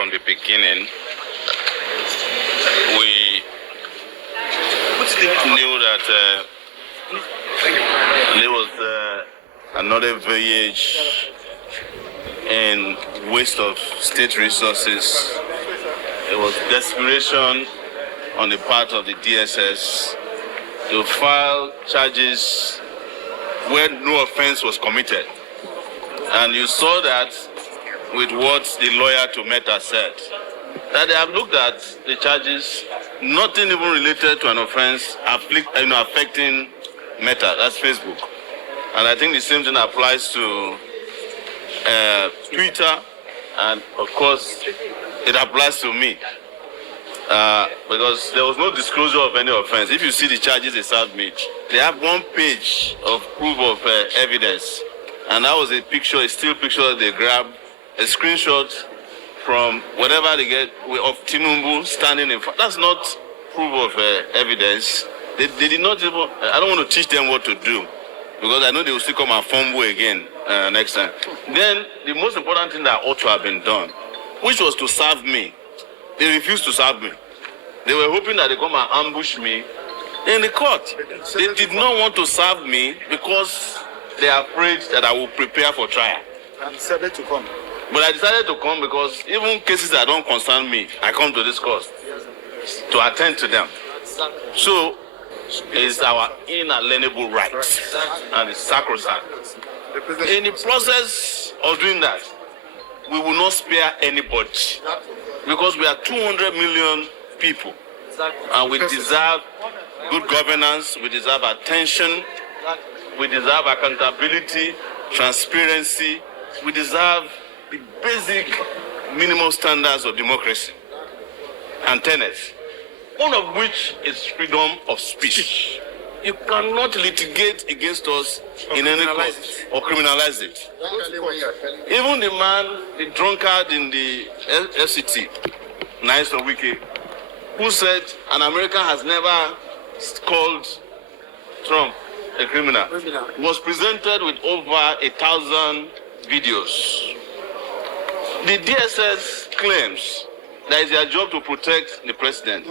from the beginning. We knew that there was another voyage in waste of state resources. It was desperation on the part of the DSS to file charges where no offense was committed. And you saw that with what the lawyer to Meta said, that they have looked at the charges, nothing even related to an offense affecting Meta, that's Facebook. And I think the same thing applies to Twitter, and of course, it applies to me. Because there was no disclosure of any offense. If you see the charges they served me, they have one page of proof of evidence. And that was a picture, a still picture they grabbed, a screenshot from whatever they get of Tinubu standing in front. That's not proof of evidence. They did not even, I don't want to teach them what to do, because I know they will still come and fumble again next time. Then the most important thing that ought to have been done, which was to serve me, they refused to serve me. They were hoping that they come and ambush me in the court. They did not want to serve me because they are afraid that I will prepare for trial. I decided to come. But I decided to come because even cases that don't concern me, I come to this court to attend to them. So it's our inalienable right, and it's sacrosanct. In the process of doing that, we will not spare anybody, because we are 200 million people, and we deserve good governance, we deserve attention, we deserve accountability, transparency, we deserve the basic minimum standards of democracy and tenets, one of which is freedom of speech. You cannot litigate against us in any court or criminalize it. Even the man, the drunkard in the FCT, Nice or Wiki, who said an American has never called Trump a criminal, was presented with over 1,000 videos. The DSS claims that it's their job to protect the president.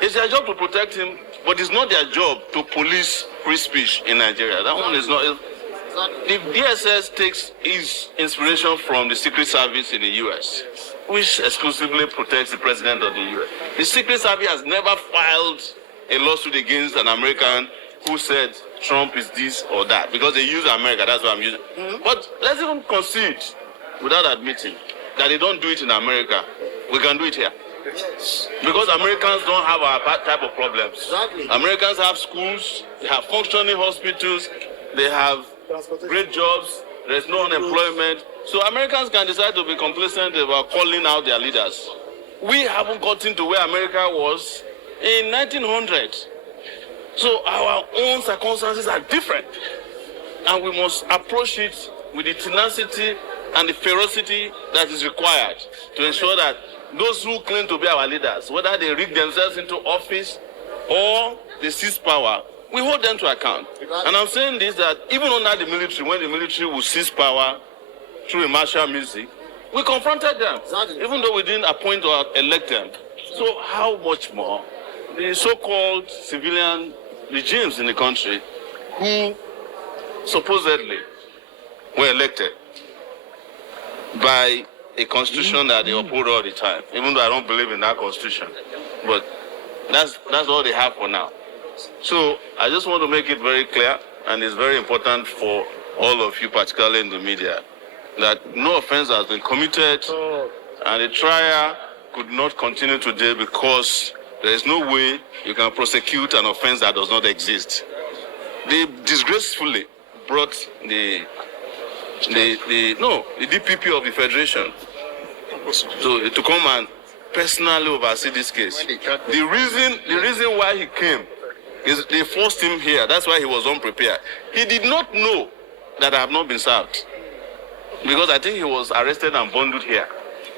It's their job to protect him, but it's not their job to police free speech in Nigeria. That one is not. The DSS takes its inspiration from the Secret Service in the US, which exclusively protects the president of the US. The Secret Service has never filed a lawsuit against an American who said Trump is this or that, because they use America, that's what I'm using. But let's even concede, without admitting, that they don't do it in America. We can do it here. Because Americans don't have our type of problems. Americans have schools, they have functioning hospitals, they have great jobs, there's no unemployment. So Americans can decide to be complacent about calling out their leaders. We haven't gotten to where America was in 1900. So our own circumstances are different. And we must approach it with the tenacity and the ferocity that is required to ensure that those who claim to be our leaders, whether they rig themselves into office or they seize power, we hold them to account. And I'm saying this, that even under the military, when the military will seize power through a martial music, we confronted them, even though we didn't appoint or elect them. So how much more the so-called civilian regimes in the country who supposedly were elected by a constitution that they uphold all the time, even though I don't believe in that constitution. But that's all they have for now. So I just want to make it very clear, and it's very important for all of you, particularly in the media, that no offense has been committed, and the trial could not continue today because there is no way you can prosecute an offense that does not exist. They disgracefully brought the DPP of the Federation to come and personally oversee this case. The reason why he came is they forced him here. That's why he was unprepared. He did not know that I have not been served, because I think he was arrested and bundled here.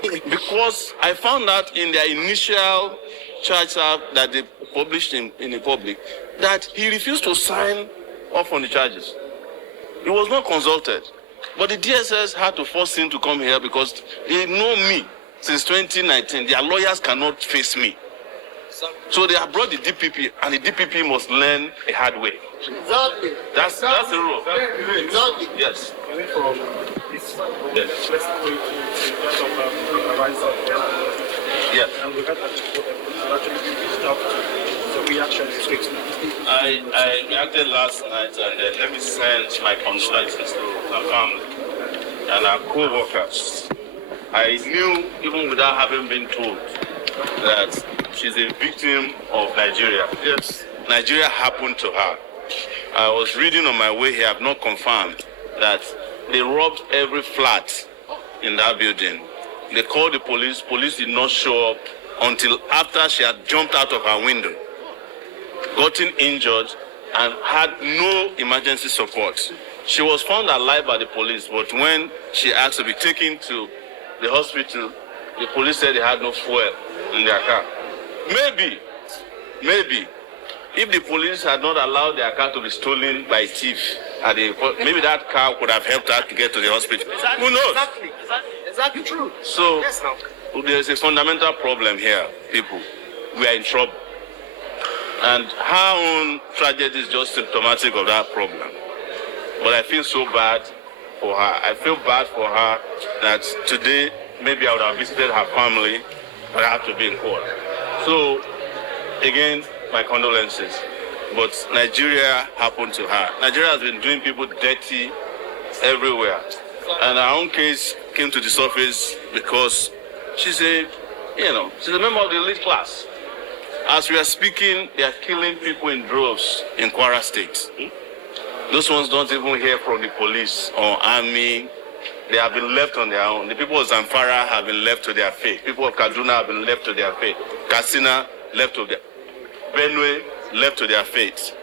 Because I found out in their initial charge that they published in the public that he refused to sign off on the charges. He was not consulted. But the DSS had to force him to come here because they know me since 2019. Their lawyers cannot face me. So they have brought the DPP, and the DPP must learn a hard way. Exactly. That's the rule. Exactly. Yes. Yes. I reacted last night, and let me send my condolences to my family and our co-workers. I knew, even without having been told, that she's a victim of Nigeria. Yes. Nigeria happened to her. I was reading on my way here, I've not confirmed, that they robbed every flat in that building. They called the police. Police did not show up until after she had jumped out of her window, gotten injured, and had no emergency support. She was found alive by the police, but when she asked to be taken to the hospital, the police said they had no fuel in their car. Maybe, if the police had not allowed their car to be stolen by a thief, maybe that car could have helped her to get to the hospital. Exactly. Who knows? Exactly true. So, yes, now. There's a fundamental problem here, people. We are in trouble. And her own tragedy is just symptomatic of that problem. But I feel so bad for her. I feel bad for her that today, maybe I would have visited her family, but I have to be in court. So, again, my condolences. But Nigeria happened to her. Nigeria has been doing people dirty everywhere. And our own case came to the surface because she's a member of the elite class. As we are speaking, they are killing people in droves in Kwara State. Those ones don't even hear from the police or army. They have been left on their own. The people of Zamfara have been left to their fate. People of Kaduna have been left to their fate. Katsina left to their Benue left to their fate.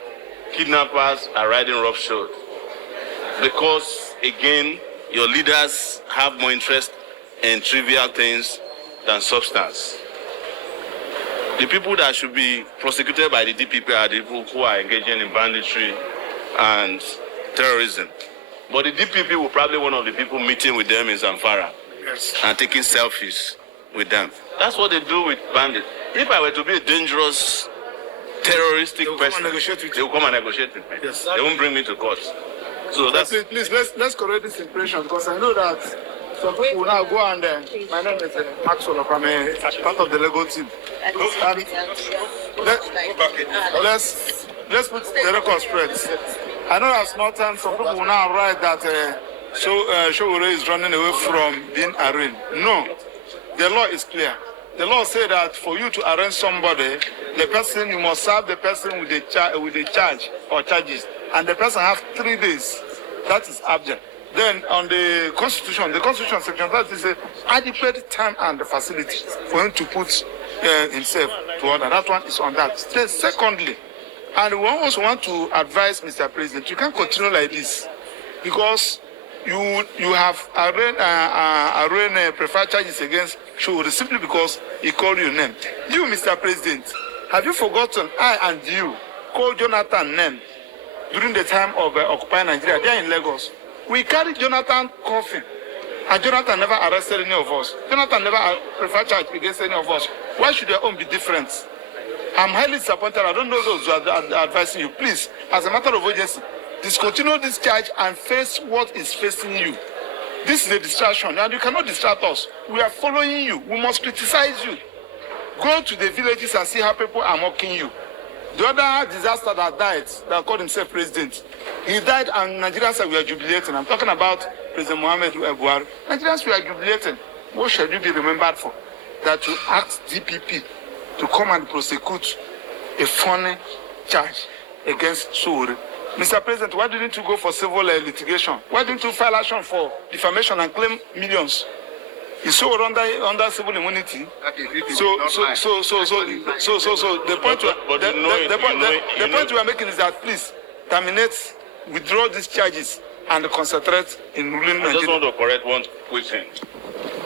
Kidnappers are riding roughshod. Because, again, your leaders have more interest in trivial things than substance. The people that should be prosecuted by the DPP are the people who are engaging in banditry and terrorism. But the DPP will probably be one of the people meeting with them in Zamfara and taking selfies with them. That's what they do with bandits. If I were to be a dangerous, terroristic person, they will come and negotiate with me. Yes. They won't bring me to court. So that's... Please, let's correct this impression, because I know that some people now go and my name is Maxwell, I'm a part of the Lego team. Let's put the record straight. I know at small time some people will now write that Sowore is running away from being arraigned. No, the law is clear. The law says that for you to arraign somebody, you must serve the person with a charge or charges, and the person has 3 days. That is abject. Then on the Constitution section that is adequate time and facility for him to put himself to order. That one is on that. Secondly, and we also want to advise Mr. President, you can't continue like this, because you have arraigned preferred charges against Sowore simply because he called your name. You, Mr. President, have you forgotten I and you called Jonathan name during the time of Occupy Nigeria? They are in Lagos. We carried Jonathan coffin, and Jonathan never arrested any of us. Jonathan never preferred charge against any of us. Why should your own be different? I'm highly disappointed. I don't know those who are advising you. Please, as a matter of urgency, discontinue this charge and face what is facing you. This is a distraction, and you cannot distract us. We are following you. We must criticize you. Go to the villages and see how people are mocking you. The other disaster that died, that called himself president, he died and Nigerians were jubilating. I'm talking about President Muhammad Buhari. Nigerians were jubilating. What shall you be remembered for? That you asked DPP to come and prosecute a funny charge against Sowore. Mr. President, why didn't you go for civil litigation? Why didn't you file action for defamation and claim millions? Is Sowore under civil immunity? So the point we are making is that please terminate, withdraw these charges, and concentrate in ruling Nigeria. I just want to correct one quick thing.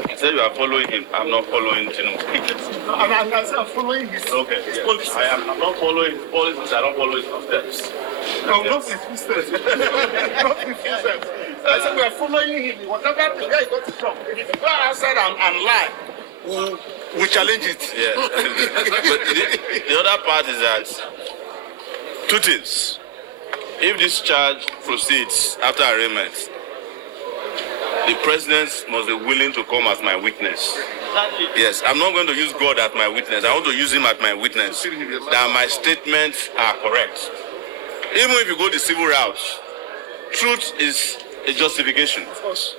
You said you are following him. I'm not following Tinubu. No, I'm following his policies. I'm not following his policies. I don't follow his footsteps. No, not his footsteps. Not his footsteps. I said we are following him. Whatever where he got it from. If you go outside and lie, we challenge it. Yeah. But the other part is that two things. If this charge proceeds after arraignment, the president must be willing to come as my witness. Yes, I'm not going to use God as my witness. I want to use him as my witness that my statements are correct. Even if you go the civil route, truth is a justification.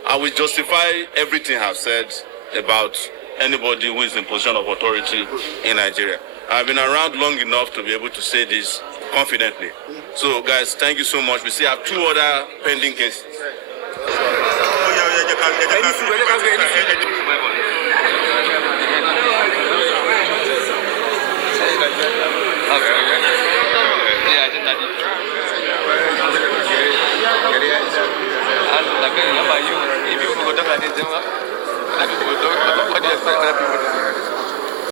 I will justify everything I've said about anybody who is in position of authority in Nigeria. I've been around long enough to be able to say this confidently. So, guys, thank you so much. We still have 2 other pending cases.